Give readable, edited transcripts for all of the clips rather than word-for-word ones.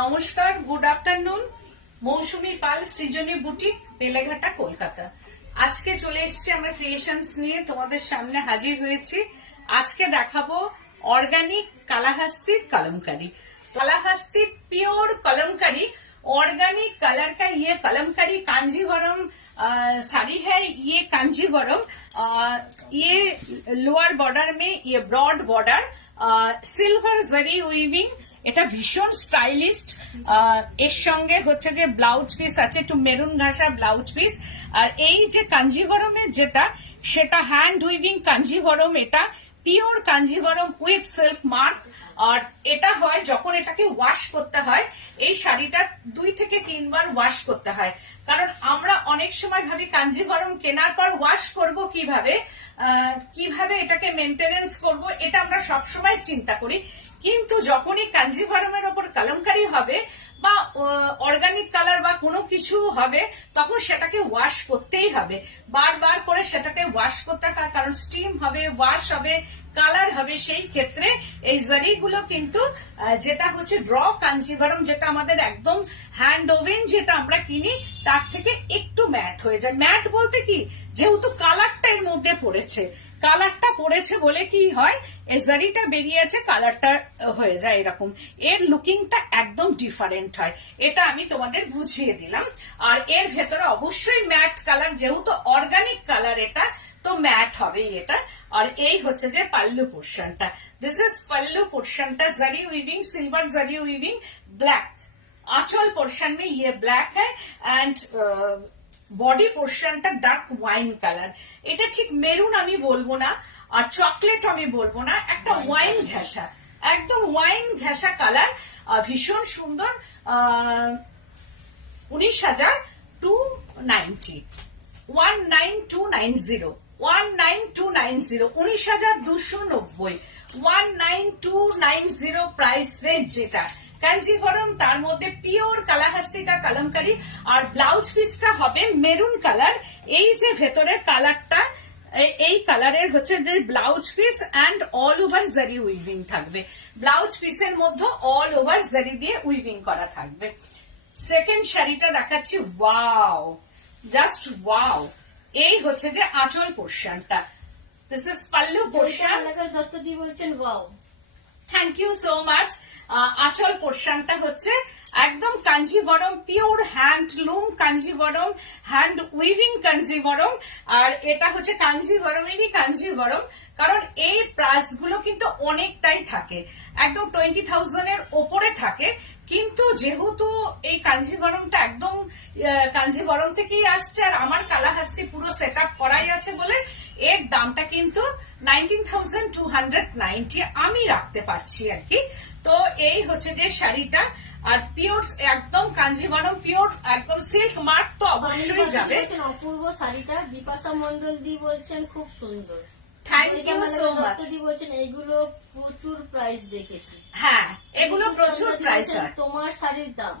নমস্কার, good afternoon. মৌসুমী পাল, সৃজনী boutique, Beleghata, Kolkata. আজকে চলে এসেছি আমরা ক্রিয়েশনস নিয়ে, তোমাদের সামনে হাজির হয়েছি। আজকে দেখাবো অর্গানিক কালাহাস্তির kalamkari. Kalahasti pure kalamkari, organic colour का ये कलमकारी कांजीवरम साड़ी है। ये कांजीवरम ये लोअर बॉर्डर में ये ब्रॉड बॉर्डर सिल्वर जरी উইভিং, এটা ভীষণ স্টাইলিস্ট। এর সঙ্গে হচ্ছে যে ব্লাউজ পিস আছে, একটু মেরুন ঘাসা ব্লাউজ পিস। আর এই যে কাঞ্জিভরমের যেটা, সেটা হ্যান্ড উইভিং কাঞ্জিভরম। এটা pure Kanjivaram with silk mark. আর এটা হয় যখন এটাকে ওয়াশ করতে হয়, এই শাড়িটা 2 থেকে 3 বার ওয়াশ করতে হয়। কারণ আমরা অনেক সময় ভাবি কাঞ্জিভরম কেনার পর ওয়াশ করব কিভাবে, কিভাবে এটাকে মেনটেনেন্স করব, এটা আমরা সবসময় চিন্তা করি। কিন্তু যখনই কাঞ্জিভরমের ওপর কলমকারি হবে বা অর্গানিক কালার বা কোনো কিছু হবে, তখন সেটাকে ওয়াশ করতেই হবে, বারবার করে সেটাকে ওয়াশ করতে হয়। কারণ স্টিম হবে, ওয়াশ হবে, কালার হবে। সেই ক্ষেত্রে এই জারিগুলো কিন্তু যেটা হচ্ছে ড্র কাঞ্জিভরম, যেটা আমাদের একদম হ্যান্ড ওভেন যেটা আমরা কিনি, তার থেকে একটু ম্যাট হয়ে যায়। ম্যাট বলতে কি, যেহেতু কালারটা এর মধ্যে পড়েছে, কালারটা পড়েছে বলে কি হয়, এই জারিটা বেরিয়েছে, কালারটা হয়ে যায় এরকম। এর লুকিংটা একদম ডিফারেন্ট হয়। এটা আমি তোমাদের বুঝিয়ে দিলাম। আর এর ভেতরে অবশ্যই ম্যাট কালার, যেহেতু অর্গানিক কালার এটা, তো ম্যাট হবেই এটা। और यही होच्छे जे पल्लू पोर्शनटा। दिस इज पल्लू पोर्शनटा, zari weaving, silver zari weaving, black. आंचल पोर्शन में ये ब्लैक है एंड बॉडी पोर्शनटा डार्क वाइन कलर। এটা ঠিক মেরুন আমি বলবো না, আর চকলেট আমি বলবো না, একটা ওয়াইন ঘেঁষা, একদম ওয়াইন ঘেঁষা কালার। ভীষণ সুন্দর। 19,290, 19290, 19290, 19,290, 19290 প্রাইস রেঞ্জ। যেটা কাঞ্জিভরম, তার মধ্যে পিওর কালাহাস্তিটা কলমকারি। আর ব্লাউজ পিসটা হবে মেরুন কালার। এই যে ভেতরের কালারটা, এই কালারের হচ্ছে যে blouse piece and all over zari weaving থাকবে। ব্লাউজ পিসের মধ্যে অল ওভার জারি দিয়ে উইভিং করা থাকবে। সেকেন্ড শাড়িটা দেখাচ্ছি। Wow, just wow. এই হচ্ছে যে আঁচল পোর্শনটা। This is pallu portion. Dattaji বলছেন wow, thank you so much. আঁচল পোর্শনটা হচ্ছে একদম Kanjivaram, pure handloom Kanjivaram, hand weaving Kanjivaram. আর এটা হচ্ছে কাঞ্জিভরমেরই কাঞ্জিভরম। কারণ এই প্রাইস গুলো কিন্তু অনেকটাই থাকে, একদম 20,000 এর ওপরে থাকে। কিন্তু যেহেতু এই কাঞ্জিভরমটা একদম কাঞ্জিভরম থেকেই আসছে, আর আমার কালাহাস্তি পুরো সেট আপ করাই আছে বলে এর দামটা কিন্তু 19,290 আমি রাখতে পারছি আর কি। তো এই হচ্ছে যে শাড়িটা। আর পিওর একদম কাঞ্জিভরম, পিওর একদম সিল্ক মার্ক তো অবশ্যই যাবে। অপূর্ব শাড়িটা। বিপাশা মন্ডল দি বলছেন খুব সুন্দর। Thank you so much. Dattaji বলছেন এইগুলো প্রচুর প্রাইস দেখেছি। হ্যাঁ, এগুলো প্রচুর প্রাইস হয়। তোমার শাড়ির দাম,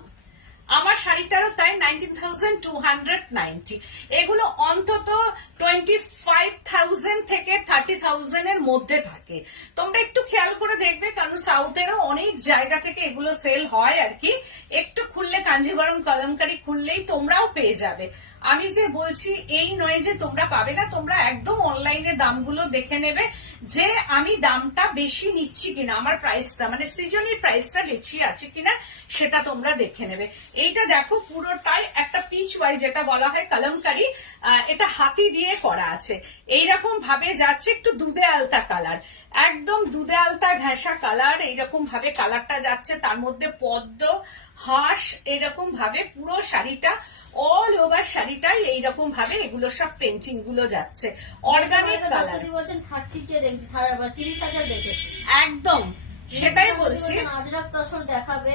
আমার শাড়িটারও তাই 19,290। এগুলো অন্তত 25,000 থেকে 30,000 এর মধ্যে থাকে। তোমরা একটু খেয়াল করে দেখবে, কারণ সাউথেরও অনেক জায়গা থেকে এগুলো সেল হয় আর কি। একটু খুললে, কাঞ্জিভরম কলমকারি খুললেই তোমরাও পেয়ে যাবে। আমি যে বলছি এই নয় যে তোমরা পাবে না, তোমরা একদম অনলাইনে দামগুলো দেখে নেবে যে আমি দামটা বেশি নিচ্ছি কিনা, আমার প্রাইসটা মানে সৃজনীর প্রাইসটা বেশি আছে কিনা, সেটা তোমরা দেখে নেবে। এইটা দেখো, পুরোটাই একটা পিচ ওয়াই যেটা বলা হয় কলমকারি। এটা হাতি দিয়ে করা আছে, এইরকম ভাবে যাচ্ছে, একটু দুধে আলতা কালার, একদম দুধে আলতা ঘেঁষা কালার। এইরকম ভাবে কালারটা যাচ্ছে, তার মধ্যে পদ্ম, হাঁস, এরকম ভাবে পুরো শাড়িটা, অল ওভার শাড়িটাই এইরকম ভাবে এগুলো সব পেন্টিং গুলো যাচ্ছে। Organic colour. 30,000 দেখেছি। একদম সেটাই বলছি। আজরাক তসর দেখাবে।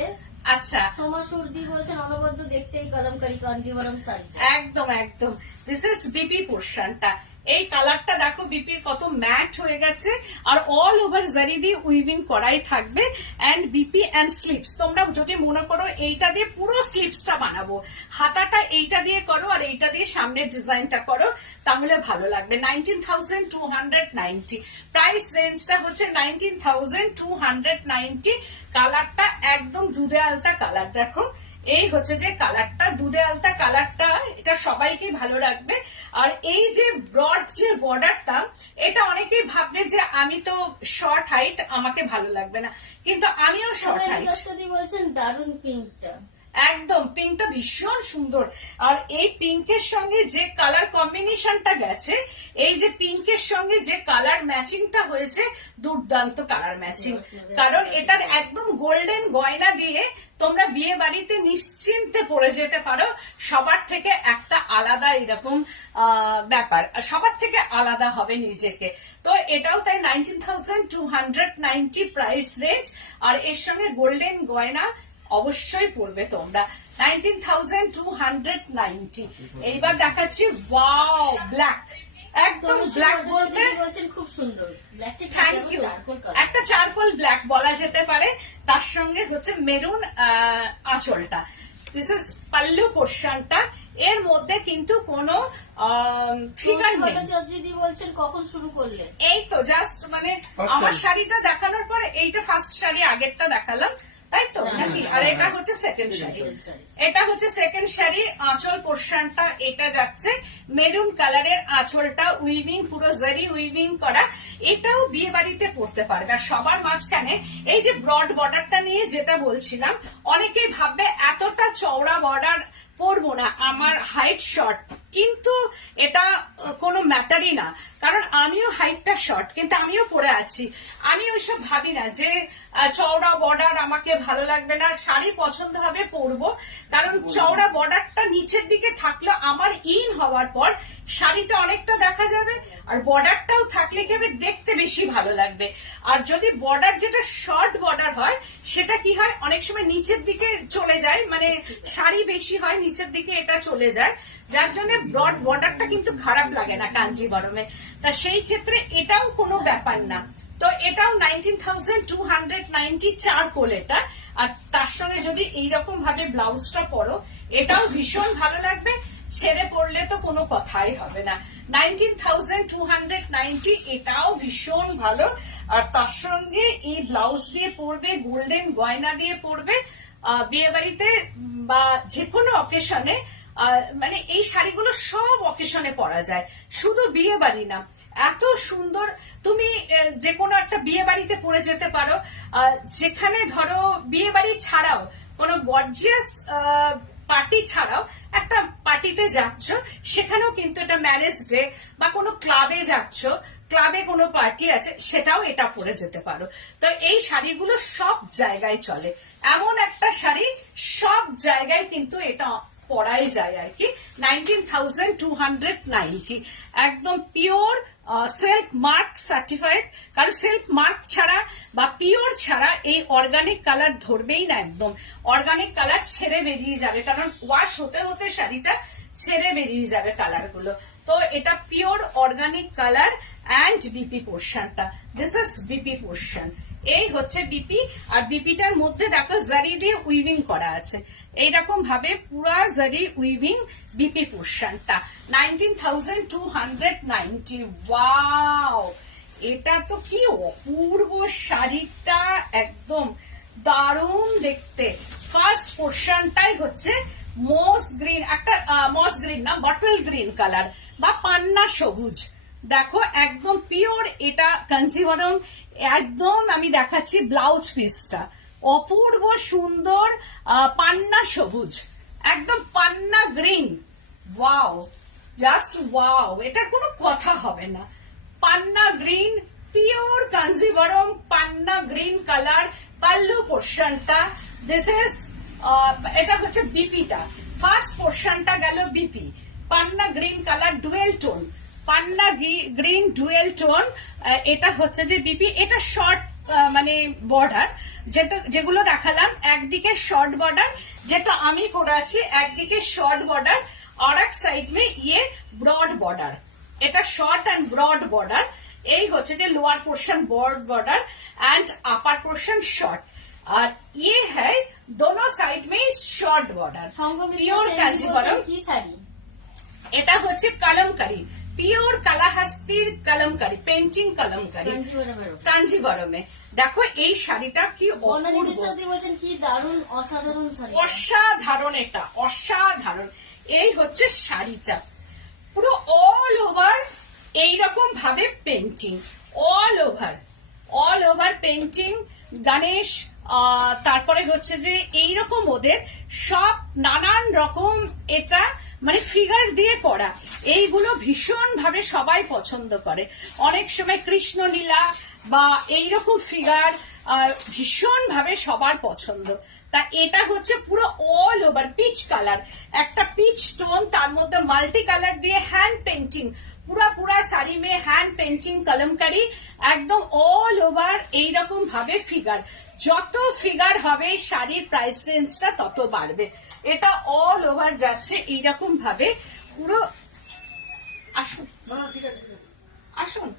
আচ্ছা, সোমা সুরদি বলছেন অনবদ্য দেখতেই কলমকারি কাঞ্জিভরম শাড়ি। একদম একদম। দিস ইজ বিপি পোর্শনটা। এই কালারটা দেখো বিপির কত ম্যাট হয়ে গেছে, আর অল ওভার জারি দিয়ে উইভিং করাই থাকবে। এন্ড বিপি এন্ড স্লিপস, তোমরা যদি মনে করো এইটা দিয়ে পুরো স্লিপসটা বানাবো, হাতাটা এইটা দিয়ে করো আর এইটা দিয়ে সামনের ডিজাইনটা করো, তাহলে ভালো লাগবে। 19,290 প্রাইস রেঞ্জটা হচ্ছে 19,290। কালারটা একদম দুধে আলতা কালার, দেখো এই হচ্ছে যে কালারটা, দুধে আলতা কালারটা, এটা সবাইকে ভালো লাগবে। আর এই যে ব্রড যে বর্ডারটা, এটা অনেকেই ভাববে যে আমি তো শর্ট হাইট, আমাকে ভালো লাগবে না, কিন্তু আমিও শর্ট হাইট। বলছেন দারুন পিঙ্কটা, একদম পিঙ্কটা ভীষণ সুন্দর। আর এই পিঙ্কের সঙ্গে যে কালার কম্বিনেশনটা গেছে, এই যে পিঙ্কের সঙ্গে যে কালার ম্যাচিংটা হয়েছে, দুর্দান্ত কালার ম্যাচিং। কারণ এটার একদম গোল্ডেন গয়না দিয়ে তোমরা বিয়ে বাড়িতে নিশ্চিন্তে পরে যেতে পারো। সবার থেকে একটা আলাদা এরকম ব্যাপার, সবার থেকে আলাদা হবে নিজেকে। তো এটাও তাই 19,290 প্রাইস রেঞ্জ। আর এর সঙ্গে গোল্ডেন গয়না অবশ্যই পড়বে তোমরা। 19,290। এইবার দেখাচ্ছি ওয়াও ব্ল্যাক, একদম ব্ল্যাক বলতে খুব সুন্দর। Thank you. একটা চারকোল ব্ল্যাক বলা যেতে পারে, তার সঙ্গে হচ্ছে মেরুন আঁচলটা। দিস ইজ পাল্লু পোর্শনটা। এর মধ্যে কিন্তু কোনো ফিগার নেই। দিদি বলছেন কখন শুরু করলে? এই তো জাস্ট মানে আমার শাড়িটা দেখানোর পরে, এইটা ফার্স্ট শাড়ি, আগেরটা দেখালাম তাই তো নাকি? আর এটা হচ্ছে সেকেন্ড শাড়ি, এটা হচ্ছে সেকেন্ড শাড়ি। আঁচল পোর্শনটা এটা যাচ্ছে মেরুন কালারের, আঁচলটা উইভিং, পুরো জারি উইভিং করা। এটাও বিয়ে বাড়িতে পরতে পারবে। আর সবার মাঝখানে এই যে ব্রড বর্ডারটা নিয়ে যেটা বলছিলাম, অনেকেই ভাববে এতটা চওড়া বর্ডার পরবো না, আমার হাইট শর্ট, কিন্তু এটা কোনো ম্যাটারই না। কারণ আমিও হাইটটা শর্ট, কিন্তু আমিও পরে আছি। আমি ওইসব ভাবি না যে চওড়া বর্ডার আমাকে ভালো লাগবে না, শাড়ি পছন্দ হবে পরবো। কারণ চওড়া বর্ডারটা নিচের দিকে থাকলে আমার ইন হওয়ার পর শাড়িটা অনেকটা দেখা যাবে, আর বর্ডারটাও থাকলে কি হবে, দেখতে বেশি ভালো লাগবে। আর যদি বর্ডার যেটা শর্ট বর্ডার হয়, সেটা কি হয়, অনেক সময় নিচের দিকে চলে যায়, মানে শাড়ি বেশি হয় নিচের দিকে, এটা চলে যায়, যার জন্য ব্রড বর্ডারটা কিন্তু খারাপ লাগে না কাঞ্জিবরমে। তা সেই ক্ষেত্রে এটাও কোনো ব্যাপার না। তো এটাও 19,290 চারকোল এটা। আর তার সঙ্গে যদি এইরকম ভাবে ব্লাউজটা পরো, এটাও ভীষণ ভালো লাগবে। ছেড়ে পড়লে তো কোনো কথাই হবে না। 19,290, এটাও ভীষণ ভালো। আর তার সঙ্গে এই ব্লাউজ দিয়ে পরবে, গোল্ডেন গয়না দিয়ে পরবে বিয়ে বাড়িতে বা যে কোনো অকেশনে। মানে এই শাড়িগুলো সব অকেশনে পরা যায়, শুধু বিয়ে বাড়ি না। এত সুন্দর, তুমি যে কোনো একটা বিয়ে বাড়িতে পরে যেতে পারো, যেখানে ধরো বিয়ে বাড়ি ছাড়াও কোনো গর্জিয়াস পার্টি ছাড়াও একটা পার্টিতে যাচ্ছ, সেখানেও কিন্তু এটা ম্যারেজ ডে বা কোনো ক্লাবে যাচ্ছ, ক্লাবে কোনো পার্টি আছে, সেটাও এটা পরে যেতে পারো। তো এই শাড়িগুলো সব জায়গায় চলে, এমন একটা শাড়ি সব জায়গায় কিন্তু এটা পরাই যায় আর কি। 19,290, একদম পিওর সিল্ক মার্ক সার্টিফাইড। কারণ সিল্ক মার্ক ছাড়া বা পিওর ছাড়া এই অর্গানিক কালার ধরবেই না, একদম অর্গানিক কালার ছেড়ে বেরিয়ে যাবে, কারণ ওয়াশ হতে হতে শাড়িটা ছেড়ে বেরিয়ে যাবে কালার গুলো। তো এটা pure organic colour and BP পোর্শনটা, দিস ইজ বিপি পোর্শন। এই হচ্ছে বিপি। আর বিপিটার মধ্যে দেখো জারি দিয়ে উইভিং করা আছে, এইরকম ভাবে পুরা জারি উইভিং বিপি পোর্শনটা। 19,290। ওয়াও, এটা তো কি অপূর্ব শাড়িটা, একদম দারুণ দেখতে। ফার্স্ট পোর্শনটাই হচ্ছে মস গ্রিন, একটা মস গ্রিন না, বটল গ্রিন কালার বা পান্না সবুজ। দেখো একদম পিওর এটা কাঞ্জিভরম। একদম আমি দেখাচ্ছি ব্লাউজ পিসটা, অপূর্ব সুন্দর পান্না সবুজ, একদম পান্না গ্রিন। ওয়াও, জাস্ট ওয়াও, এটার কোনো কথা হবে না। পান্না গ্রিন, পিওর কাঞ্জিভরম পান্না গ্রিন কালার, পাল্লু পোর্শনটা। দিস ইজ এটা হচ্ছে বিপিটা, ফার্স্ট পোর্শনটা গেল বিপি, পান্না গ্রিন কালার ডুয়েল টোন, পান্না গ্রিন ডুয়েল টোন। এটা হচ্ছে যে বিপি, এটা শর্ট মানে বর্ডার, যেগুলো দেখালাম একদিকে শর্ট বর্ডার, যেটা আমি পরে আছি একদিকে শর্ট বর্ডার, और एक साइड में ये ब्रॉड बॉर्डर। এটা শর্ট অ্যান্ড ব্রড বর্ডার, এই হচ্ছে যে lower portion broad border and upper portion short और ये है दोनों साइड में शॉर्ट बॉर्डर। प्योर कांजीवरम কি শাড়ি? এটা হচ্ছে কলমকারী, পিওর কালাহাস্তির কলমকারী, পেন্টিং কলমকারী কাঞ্জিবরমে। দেখো এই শাড়িটা কি বর্ণালী বিশ্বাস দিয়ে বলছেন কি দারুণ অসাধারণ শাড়ি, অসাধারণ, এটা অসাধারণ। এই হচ্ছে শাড়িটা পুরো অল ওভার এইরকম ভাবে painting, all over painting, Ganesh, তারপরে হচ্ছে যে এইরকম ওদের সব নানান রকম এটা মানে ফিগার দিয়ে করা, এইগুলো ভীষণ ভাবে সবাই পছন্দ করে। অনেক সময় কৃষ্ণলীলা বা এইরকম ফিগার ভীষণ ভাবে সবার পছন্দ। তা এটা হচ্ছে পুরো অল ওভার পিচ কালার, একটা পিচ টোন, তার মধ্যে মাল্টি কালার দিয়ে হ্যান্ড পেন্টিং, পুরা শাড়ি মে হ্যান্ড পেন্টিং কলমকারি, একদম অল ওভার এইরকম ভাবে ফিগার। যত ফিগার হবে শাড়ির প্রাইস রেঞ্জটা তত বাড়বে। এটা অল ওভার যাচ্ছে এইরকম ভাবে পুরো। আসুন আসুন,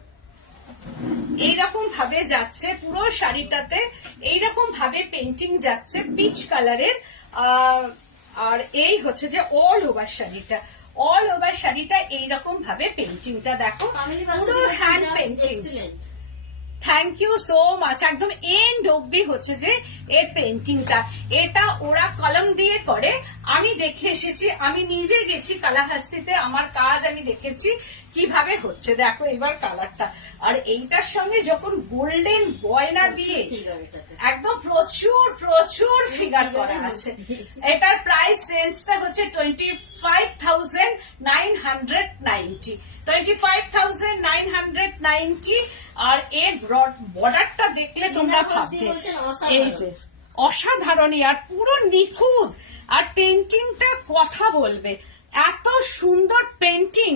এইরকম ভাবে যাচ্ছে পুরো শাড়িটাতে, এইরকম ভাবে পেন্টিং যাচ্ছে পিচ কালারের। আর এই হচ্ছে যে অল ওভার শাড়িটা, অল ওভার শাড়িটা এইরকম ভাবে পেন্টিংটা দেখো, পুরো hand painting. Thank you so much. একদম এন্ড অব্দি হচ্ছে যে এর পেন্টিংটা, এটা ওরা কলম দিয়ে করে। আমি দেখে এসেছি, আমি নিজে গেছি কালাহাস্তিতে, আমার কাজ আমি দেখেছি কিভাবে হচ্ছে। দেখো এবার কালারটা, আর এইটার সঙ্গে যখন গোল্ডেন গয়না দিয়ে একদম প্রচুর ফিগার করা আছে। এটার প্রাইস রেঞ্জটা হচ্ছে 25,990, 25,990। আর এর বর্ডারটা দেখলে তোমরা ভাববে এই যে অসাধারণ, আর পুরো নিখুঁত, আর পেন্টিংটা কথা বলবে, এত সুন্দর পেন্টিং।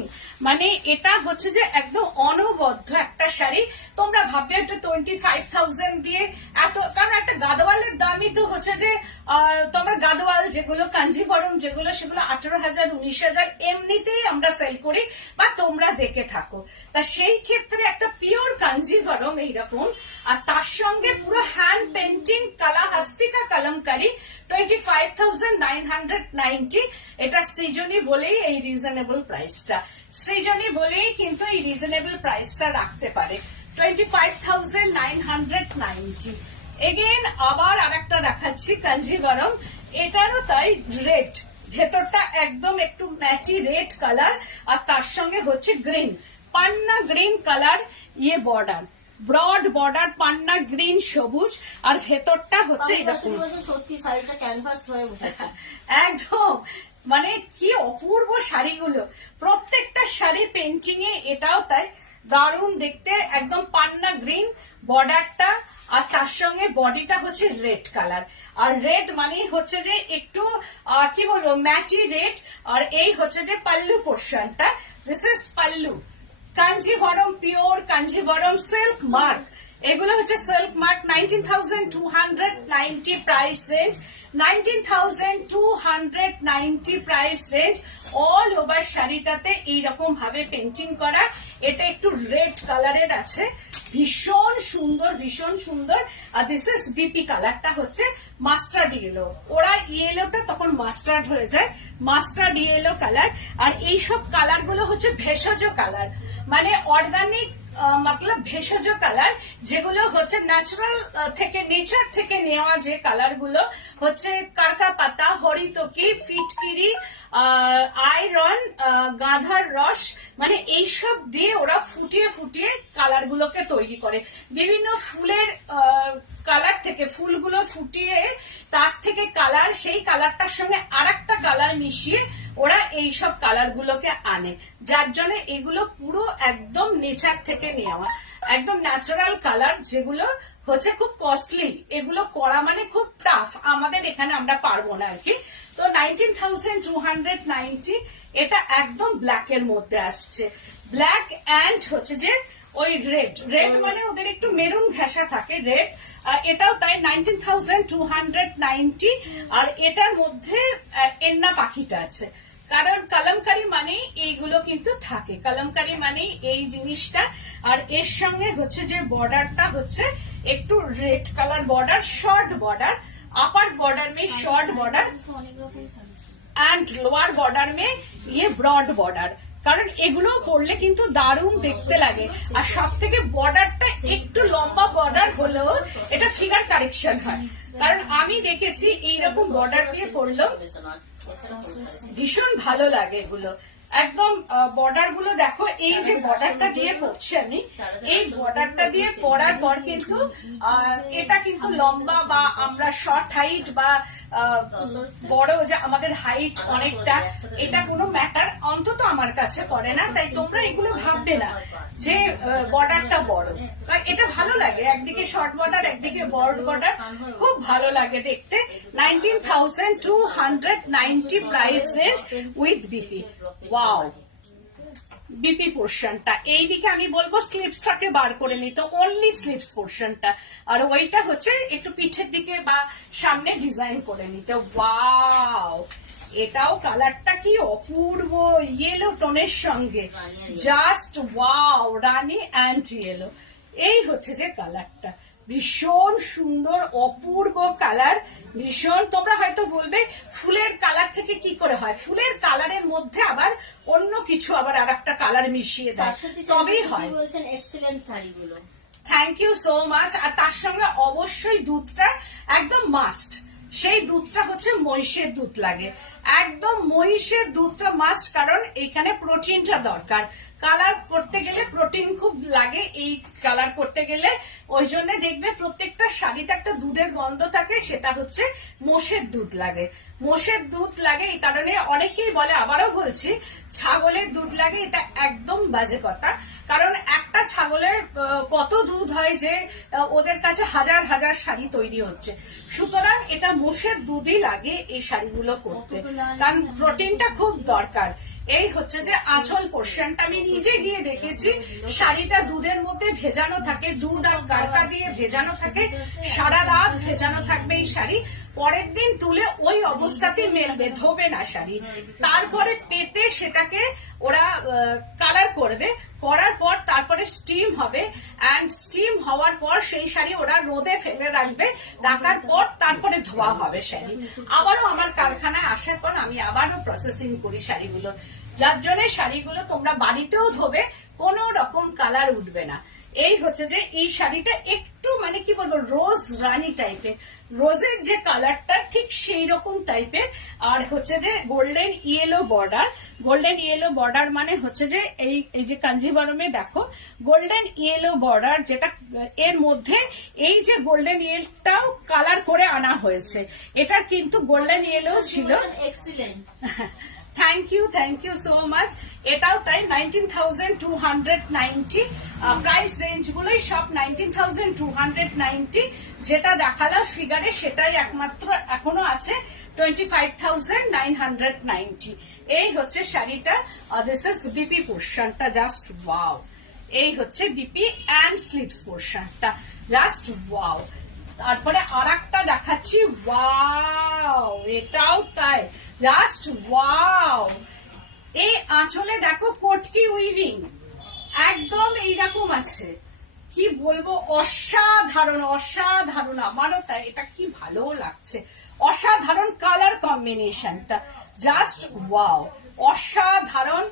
মানে এটা হচ্ছে যে একদম অনবদ্য একটা শাড়ি। তোমরা ভাববে একটা 25,000 দিয়ে এত, কারণ একটা গাদোয়ালের দামই তো হচ্ছে যে তোমার গাদোয়াল যেগুলো কাঞ্জিভরম যেগুলো, সেগুলো 18,000 19,000 এমনিতেই আমরা সেল করি বা তোমরা দেখে থাকো। তা সেই ক্ষেত্রে একটা পিওর কাঞ্জিভরম এইরকম, আর তার সঙ্গে পুরো হ্যান্ড পেন্টিং কালাহাস্তিকা কলমকারি, 25,990। এটা সৃজনী বলেই এই রিজনেবল প্রাইসটা, সৃজনী বলেই কিন্তু এই রিজনেবল প্রাইসটা রাখতে পারে 25,990। এগেন আবার আরেকটা দেখাচ্ছি কাঞ্জিভরম, এটারও তাই রেড, ভেতরটা একদম একটু ম্যাটি রেড কালার, আর তার সঙ্গে হচ্ছে গ্রিন, পান্না গ্রিন কালার, ইয়ে বর্ডার, ব্রড বর্ডার, পান্না গ্রিন সবুজ, আর ভেতরটা হচ্ছে এরকম। সত্যি শাড়িটা ক্যানভাস হয়ে উঠেছে একদম, মানে কি অপূর্ব শাড়িগুলো, প্রত্যেকটা শাড়ি পেন্টিং এ এটাও তাই দারুণ দেখতে, একদম পান্না গ্রিন বর্ডারটা, আর তার সঙ্গে বডিটা হচ্ছে রেড কালার। আর রেড মানে হচ্ছে যে একটু কি বলবো ম্যাটি রেড। আর এই হচ্ছে যে পাল্লু পোর্শনটা, this is pallu. Kanjivaram pure Kanjivaram silk mark, এগুলো হচ্ছে silk mark. 19,290 price range, 19,290 price range. All over শাড়িটাতে এইরকম ভাবে পেন্টিং করা, এটা একটু রেড কালারের আছে, ভীষণ সুন্দর ভীষণ সুন্দর। আর দিস ইজ বিপি কালারটা হচ্ছে মাস্টার্ড ইয়েলো, ওরা ইয়েলোটা তখন মাস্টার্ড হয়ে যায়, মাস্টার্ড ইয়েলো কালার। আর এইসব কালার গুলো হচ্ছে ভেষজ কালার, মানে অর্গানিক মতলব ভেষজ কালার, যেগুলো হচ্ছে ন্যাচারাল থেকে, নেচার থেকে নেওয়া যে কালার গুলো হচ্ছে কারকা পাতা, হরিতকি, ফিটকিরি, আয়রন, গাঁধার রস, মানে এইসব দিয়ে ওরা ফুটিয়ে ফুটিয়ে কালার গুলোকে তৈরি করে। বিভিন্ন ফুলের কালার থেকে, ফুলগুলো ফুটিয়ে তার থেকে কালার, সেই কালারটার সঙ্গে আরেকটা কালার মিশিয়ে ওরা এইসব কালার গুলোকে আনে, যার জন্য এগুলো পুরো একদম নেচার থেকে নেওয়া, একদম ন্যাচারাল কালার, যেগুলো হচ্ছে খুব কস্টলি, এগুলো করা মানে খুব টাফ, আমাদের এখানে আমরা পারবো না আর কি। তো 19,290, এটা একদম ব্ল্যাক এর মধ্যে আসছে, ব্ল্যাক অ্যান্ড হচ্ছে যে ওই রেড, রেড মানে ওদের একটু মেরুন ঘেঁষা থাকে রেড। এটাও তাই 19,290। আর এটার মধ্যে এন্না পাখিটা আছে, কারণ কলমকারি মানে এইগুলো কিন্তু থাকে, কলমকারি মানে এই জিনিসটা। আর এর সঙ্গে হচ্ছে যে বর্ডারটা হচ্ছে একটু red colour border, short border, upper border में short border and lower border में ये ब्रॉड बॉर्डर। কারণ এগুলো পরলে কিন্তু দারুণ দেখতে লাগে। আর সব থেকে বর্ডারটা একটু লম্বা বর্ডার হলেও এটা ফিগার কারেকশন হয়। কারণ আমি দেখেছি এইরকম বর্ডার দিয়ে পরলেও ভীষণ ভালো লাগে এগুলো। একদম বর্ডার গুলো দেখো, এই যে বর্ডারটা দিয়ে পড়ছি আমি, এই বর্ডারটা দিয়ে পরার পর কিন্তু এটা কিন্তু লম্বা বা আমরা শর্ট হাইট বা বড় যে আমাদের হাইট অনেকটা, এটা কোনো ম্যাটার অন্তত আমার কাছে করে না। তাই তোমরা এগুলো ভাববে না যে বর্ডারটা বড়, এটা ভালো লাগে। একদিকে শর্ট বর্ডার, একদিকে বড় বর্ডার, খুব ভালো লাগে দেখতে। 19,290 price range with BP. Wow, BP পোর্শনটা এইদিকে আমি বলবো স্লিপসটাকে বার করে নিতে, অনলি স্লিপস পোর্শনটা, আর ওইটা হচ্ছে একটু পিঠের দিকে বা সামনে ডিজাইন করে নিতে। ওয়াও, এটাও কালারটা কি অপূর্ব, ইয়েলো টোনের সঙ্গে, just wow, Rani and yellow. এই হচ্ছে যে কালারটা, ভীষণ সুন্দর অপূর্ব কালার, ভীষণ। তোমরা হয়তো বলবে ফুলের কালার থেকে কি করে হয়, ফুলের কালারের মধ্যে আবার অন্য কিছু আবার আর একটা কালার মিশিয়ে দেয় তবেই হয়। এক্সিলেন্ট শাড়িগুলো, থ্যাংক ইউ সো মাচ। আর তার সঙ্গে অবশ্যই দুধটা একদম মাস্ট, সেই দুধটা হচ্ছে মহিষের দুধ লাগে, একদম মহিষের দুধটা মাস্ট, কারণ এখানে প্রোটিনটা দরকার। কালার করতে গেলে প্রোটিন খুব লাগে, এই কালার করতে গেলে ওই জন্য দেখবে প্রত্যেকটা শাড়িতে একটা দুধের গন্ধ থাকে, সেটা হচ্ছে মোষের দুধ লাগে। মোষের দুধ লাগে এই কারণে অনেকেই বলে, আবারও বলছি, ছাগলের দুধ লাগে, এটা একদম বাজে কথা। কারণ একটা ছাগলের কত দুধ হয় যে ওদের কাছে হাজার হাজার শাড়ি তৈরি হচ্ছে, সুতরাং এটা মোষের দুধই লাগে এই শাড়িগুলো করতে, কারণ প্রোটিনটা খুব দরকার। এই হচ্ছে যে আঁচল পোর্শনটা, আমি নিজে গিয়ে দেখেছি শাড়িটা দুধের মধ্যে ভেজানো থাকে, দুধ আর কারকা দিয়ে ভেজানো থাকে, সারা রাত ভেজানো থাকবে এই শাড়ি, পরের দিন তুলে ওই অবস্থাতেই মেলবে, ধোবে না শাড়ি। তারপরে পেতে সেটাকে ওরা কালার করবে, করার পর তারপরে স্টিম হবে, অ্যান্ড স্টিম হওয়ার পর সেই শাড়ি ওরা রোদে ফেলে রাখবে, রাখার পর তারপরে ধোয়া হবে শাড়ি। আবারও আমার কারখানায় আসার পর আমি আবারও প্রসেসিং করি শাড়িগুলো, যার জন্য শাড়িগুলো তোমরা বাড়িতেও ধোবে, কোনো রকম কালার উঠবে না। এই হচ্ছে যে এই শাড়িটা একটু মানে কি বলবো, রোজ রানী টাইপের, রোজের যে কালারটা ঠিক সেই রকম টাইপের। আর হচ্ছে যে golden yellow border, golden yellow border মানে হচ্ছে যে এই যে কাঞ্জিভারমে দেখো গোল্ডেন ইয়েলো বর্ডার, যেটা এর মধ্যে এই যে গোল্ডেন ইয়েলোটাও কালার করে আনা হয়েছে, এটার কিন্তু গোল্ডেন ইয়েলো ছিল। Excellent, thank you so much. এটাও তাই 19,290 প্রাইস রেঞ্জ গুলোই সব 19,290, যেটা দেখালাম ফিগারে সেটাই একমাত্র এখনো আছে 25,990। এই হচ্ছে শাড়িটা, দিস ইজ বিপি পোর্শনটা, জাস্ট ওয়াও। এই হচ্ছে বিপি অ্যান্ড স্লিভস পোর্শনটা, জাস্ট ওয়াও। তারপরে আর একটা দেখাচ্ছি, ওয়াও, এটাও তাই, জাস্ট ওয়াও। এই আঁচলে দেখো কোটকি উইভিং একদম এইরকম আছে, কি বলবো, অসাধারণ অসাধারণ। আমারও তাই, এটা কি ভালো লাগছে, অসাধারণ কালার কম্বিনেশনটা, জাস্ট ওয়াও, অসাধারণ।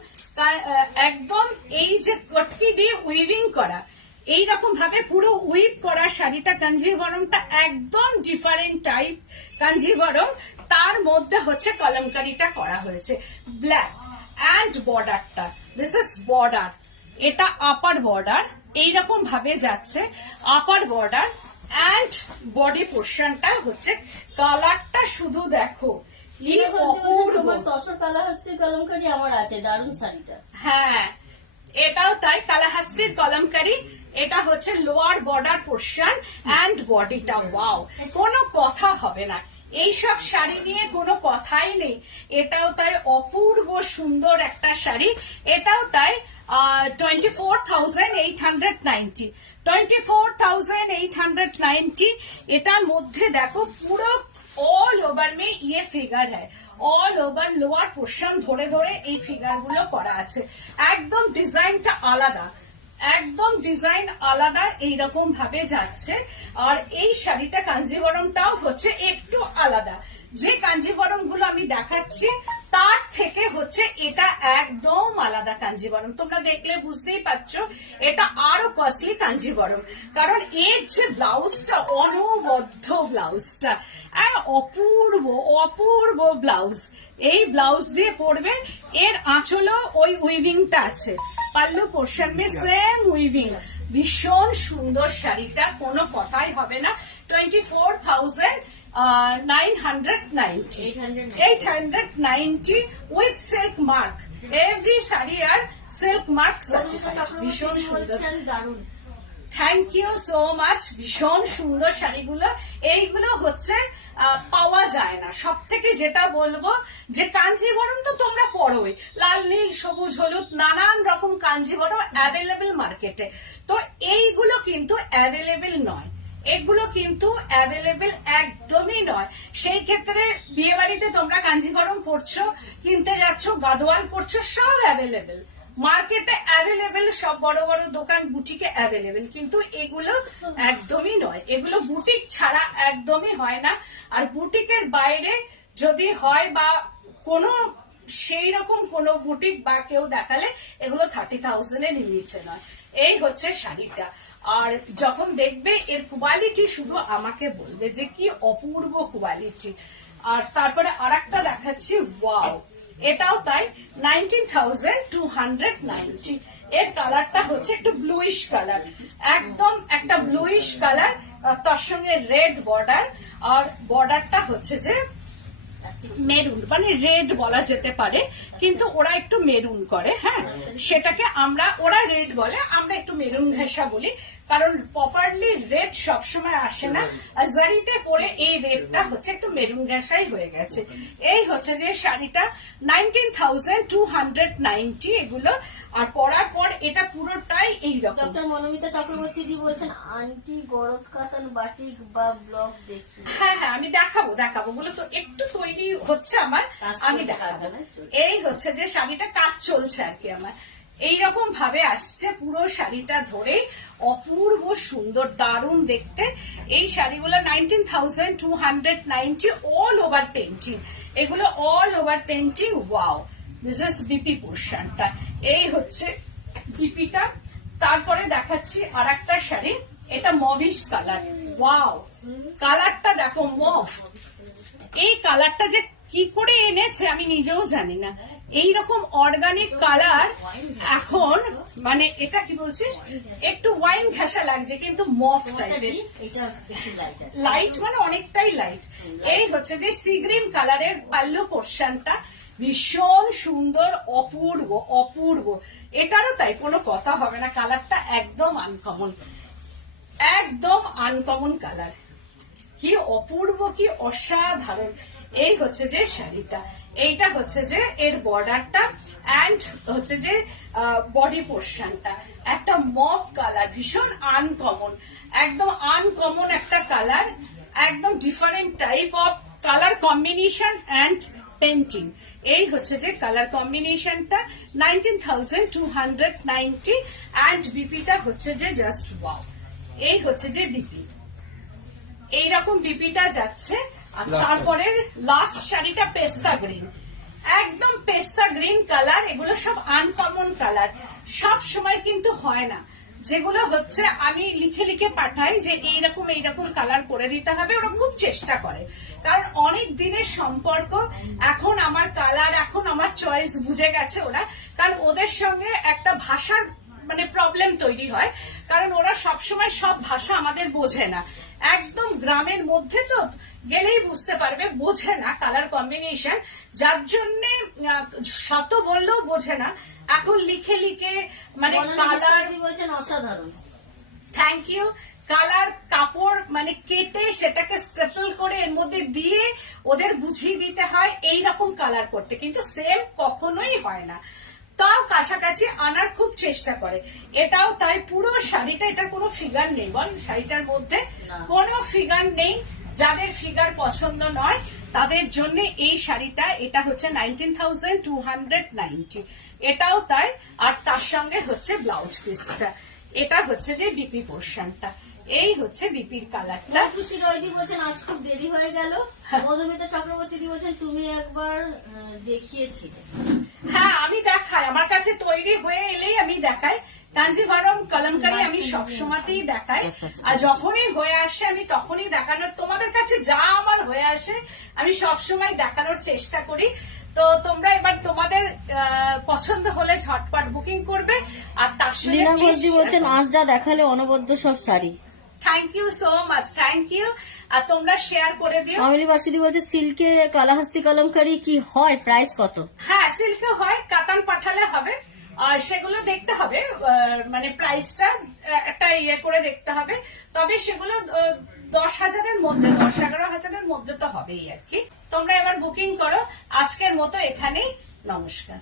একদম এই যে কটকি দিয়ে উইভিং করা, এইরকম ভাবে পুরো উইভ করা শাড়িটা, কাঞ্জিভারমটা একদম ডিফারেন্ট টাইপ কাঞ্জিভারম, তার মধ্যে হচ্ছে কলমকারিটা করা হয়েছে ব্ল্যাক অ্যান্ড বর্ডারটা, দিস ইজ বর্ডার, এটা আপার বর্ডার, এইরকম ভাবে যাচ্ছে আপার বর্ডার, অ্যান্ড বডি পোর্শনটা হচ্ছে, কালারটা শুধু দেখো কি অপূর্ব। তোমার তসর কালাহাস্তির কলমকারি আমার আছে, দারুণ শাড়িটা। হ্যাঁ, এটাও তাই, কালাহাস্তির কলমকারি, এটা হচ্ছে লোয়ার বর্ডার পোর্শন অ্যান্ড বডিটা, ওয়াও, কোনো কথা হবে না, এইসব শাড়ি নিয়ে কোনো কথাই নেই। এটাও তাই অপূর্ব সুন্দর একটা শাড়ি, এটাও তাই 24,890, 24,890। এটার মধ্যে দেখো পুরো ऑल ओवर में ये फिगार है, অল ওভার লোয়ার পোর্শন ধরে ধরে এই ফিগার গুলো করা আছে। একদম ডিজাইনটা আলাদা, একদম ডিজাইন আলাদা, এইরকম ভাবে যাচ্ছে। আর এই শাড়িটা কাঞ্জিবরমটাও হচ্ছে একটু আলাদা। যে কাঞ্জিবরম গুলো আমি দেখাচ্ছি তার থেকে হচ্ছে এটা একদম আলাদা কাঞ্জিবরম। তোমরা দেখলে বুঝতেই পারছো এটা আরো কস্টলি কাঞ্জিবরম, কারণ এর যে ব্লাউজটা, অনবদ্য ব্লাউজটা, অপূর্ব অপূর্ব ব্লাউজ। এই ব্লাউজ দিয়ে পরবে, এর আঁচলও ওই উইভিংটা আছে, পাল্লু পোর্শন মে সেম উইভিং। ভীষণ সুন্দর শাড়িটা, কোনো কথাই হবে না। 890 with silk mark. Every sari R silk mark certified. ভীষণ সুন্দর, দারুণ। Thank you so much. ভীষণ সুন্দর শাড়িগুলো, এইগুলো হচ্ছে পাওয়া যায় না। সব থেকে যেটা বলবো যে কাঞ্জিভরম তো তোমরা পড়োই, লাল নীল সবুজ হলুদ নানান রকম কাঞ্জিভরম অ্যাভেলেবেল মার্কেটে, তো এইগুলো কিন্তু অ্যাভেলেবেল নয়, এগুলো কিন্তু অ্যাভেলেবেল একদমই নয়। সেই ক্ষেত্রে বিয়ে বাড়িতে তোমরা কাঞ্জিভরম পড়ছো, কিনতে যাচ্ছ, গাদোয়াল পড়ছো, সব অ্যাভেলেবেল মার্কেটে, অ্যাভেলেবেল সব বড় বড় দোকান বুটিকে অ্যাভেলেবেল, কিন্তু এগুলো একদমই নয়। এগুলো বুটিক ছাড়া একদমই হয় না। আর বুটিকের বাইরে যদি হয় বা কোনো সেই রকম কোন বুটিক বা কেউ দেখালে এগুলো 30,000 এর নিচে নয়। এই হচ্ছে শাড়িটা। আর যখন দেখবে এর কোয়ালিটি শুধু আমাকে বলবে যে কি অপূর্ব কোয়ালিটি। আর তারপরে আরেকটা দেখাচ্ছি, ওয়াও, এটাও তাই, 19,290। এর কালারটা হচ্ছে একটু ব্লুইশ কালার, একদম একটা ব্লুইশ কালার, তার সঙ্গে রেড বর্ডার। আর বর্ডারটা হচ্ছে যে মেরুন, মানে রেড বলা যেতে পারে, কিন্তু ওরা একটু মেরুন করে। হ্যাঁ, সেটাকে আমরা, ওরা রেড বলে, আমরা একটু মেরুন ঘেঁষা বলি, কারণ প্রপারলি রেড সবসময় আসে না। আর জারিতে পরে এই রেডটা হচ্ছে একটু মেরুন ঘেঁষাই হয়ে গেছে। এই হচ্ছে যে শাড়িটা 19,290 এগুলো। আর পরার পর এটা পুরোটাই এইরকম। ডক্টর মনোমিতা চক্রবর্তী জি বলছেন আন্টি গরদ কাতান বাটিক বা ব্লগ দেখি। হ্যাঁ হ্যাঁ, আমি দেখাবো ওগুলো তো একটু তৈরি হচ্ছে আমার, আমি দেখাবো। এই হচ্ছে যে শাড়িটা কাজ চলছে আর কি আমার, এইরকম ভাবে আসছে পুরো শাড়িটা ধরে, অপূর্ব সুন্দর, দারুণ দেখতে। এই শাড়িগুলো 19,290, অল ওভার পেন্টিং, এগুলো all over painting. Wow, this is BP পোর্শনটা, এই হচ্ছে বিপিটা। তারপরে দেখাচ্ছি আর একটা শাড়ি, এটা মভিশ কালার। ওয়াও, কালারটা দেখো, মভ। এই কালারটা যে কি করে এনেছে আমি নিজেও জানি না। এইরকম অর্গানিক কালার এখন, মানে এটা কি বলছিস, একটু ওয়াইন ঘেঁষা লাগছে, কিন্তু মফ টাইপের, লাইট, মানে অনেকটাই লাইট। এই হচ্ছে যে সি গ্রিন কালারের পাল্লু পোর্শনটা, ভীষণ সুন্দর, অপূর্ব অপূর্ব। এটারও তাই, কোনো কথা হবে না, কালারটা একদম আনকমন, একদম আনকমন কালার। কি অপূর্ব, কি অসাধারণ। এই হচ্ছে যে শাড়িটা, এইটা হচ্ছে যে এর বর্ডারটা, অ্যান্ড হচ্ছে যে বডি পোর্শনটা একটা মভ কালার, ভীষণ আনকমন, একদম আনকমন একটা কালার, একদম different type of colour combination and painting. এই হচ্ছে যে কালার কম্বিনেশনটা, 19,290, অ্যান্ড বিপিটা হচ্ছে যে জাস্ট ওয়াও। এই হচ্ছে যে বিপি, এইরকম বিপিটা যাচ্ছে। আর তারপরে লাস্ট শাড়িটা পেস্তা গ্রিন, একদম পেস্তা গ্রিন কালার। এগুলো সব আনকমন কালার, সব সময় কিন্তু হয় না। যেগুলো হচ্ছে আমি লিখে লিখে পাঠাই যে এইরকম এইরকম কালার করে দিতে হবে, ওরা খুব চেষ্টা করে, কারণ অনেক দিনের সম্পর্ক। এখন আমার কালার, এখন আমার চয়েস বুঝে গেছে ওরা, কারণ ওদের সঙ্গে একটা ভাষার মানে প্রবলেম তৈরি হয়, কারণ ওরা সবসময় সব ভাষা আমাদের বোঝে না। একদম গ্রামের মধ্যে তো গেলেই বুঝতে পারবে, বোঝে না কালার কম্বিনেশন, যার জন্য শত বললেও বোঝে না। এখন লিখে লিখে মানে কালার বলছেন অসাধারণ, থ্যাংক ইউ। কালার কাপড় মানে কেটে সেটাকে স্টেপল করে এর মধ্যে দিয়ে ওদের বুঝিয়ে দিতে হয় এইরকম কালার করতে, কিন্তু সেম কখনোই হয় না। তাও কাছাকাছি আনার খুব চেষ্টা করে। এটাও তাই, পুরো শাড়িটা, এটার কোনো ফিগার নেই, বল শাড়িটার মধ্যে কোনো ফিগার নেই, যাদের ফিগার পছন্দ নয় তাদের জন্য এই শাড়িটা, এটা হচ্ছে 19,290, এটাও তাই। আর তার সঙ্গে হচ্ছে ব্লাউজ পিসটা, এটা হচ্ছে যে বিপি পোর্শনটা, এই হচ্ছে বিপির কালারটা। খুশি রয়দি বলছেন আজ খুব দেরি হয়ে গেল। মধুমিতা চক্রবর্তী দি বলছেন তুমি একবার দেখিয়েছিলে। হ্যাঁ, আমি দেখাই, আমার কাছে তৈরি হয়ে এলেই আমি দেখাই। কাঞ্জিভারম কলমকারি আমি সবসময়তেই দেখাই, আর যখনই হয়ে আসে আমি তখনই দেখানোর, তোমাদের কাছে যা আমার হয়ে আসে আমি সবসময় দেখানোর চেষ্টা করি। তো তোমরা এবার তোমাদের পছন্দ হলে ঝটপট বুকিং করবে। আর তার সঙ্গে বলছেন আজ যা দেখালে অনবদ্য সব শাড়ি। Thank you so much, thank you. আর তোমরা শেয়ার করে দিও। মামলি বাসুদি বলছে সিল্কে কালাহাস্তি কলমকারি কি হয়, প্রাইস কত? হ্যাঁ, সিল্কে হয়, কাতান পাঠালে হবে, আর সেগুলো দেখতে হবে, মানে প্রাইসটা একটা ইয়ে করে দেখতে হবে। তবে সেগুলো 10,000-এর মধ্যে, 10-11,000-এর মধ্যে তো হবেই আর কি। তোমরা এবার বুকিং করো। আজকের মতো এখানেই, নমস্কার।